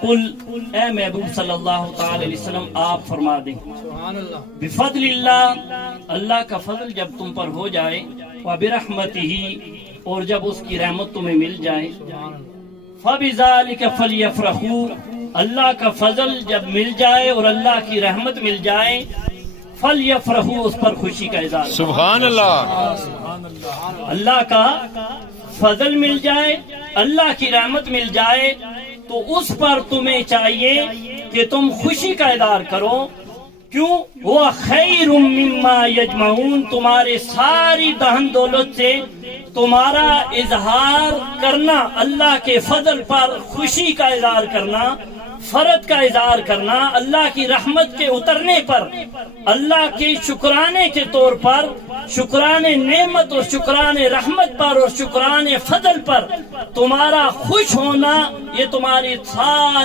قل اے محبوب صلی اللہ تعالی علیہ وسلم آپ فرما دیں بفضل اللہ، اللہ کا فضل جب تم پر ہو جائے، وبرحمتہ اور جب اس کی رحمت تمہیں مل جائے، فبذالک فلیفرحوا اللہ کا فضل جب مل جائے اور اللہ کی رحمت مل جائے، فلیفرحوا اس پر خوشی کا اظہار۔ سبحان اللہ۔ اللہ کا فضل مل جائے، اللہ کی رحمت مل جائے تو اس پر تمہیں چاہیے کہ تم خوشی کا اظہار کرو۔ کیوں؟ وہ خیر مما یجمعون، تمہارے ساری دہن دولت سے تمہارا اظہار کرنا، اللہ کے فضل پر خوشی کا اظہار کرنا، فرد کا اظہار کرنا، اللہ کی رحمت کے اترنے پر، اللہ کے شکرانے کے طور پر، شکران نعمت اور شکران رحمت پر اور شکران فضل پر تمہارا خوش ہونا، یہ تمہاری ساری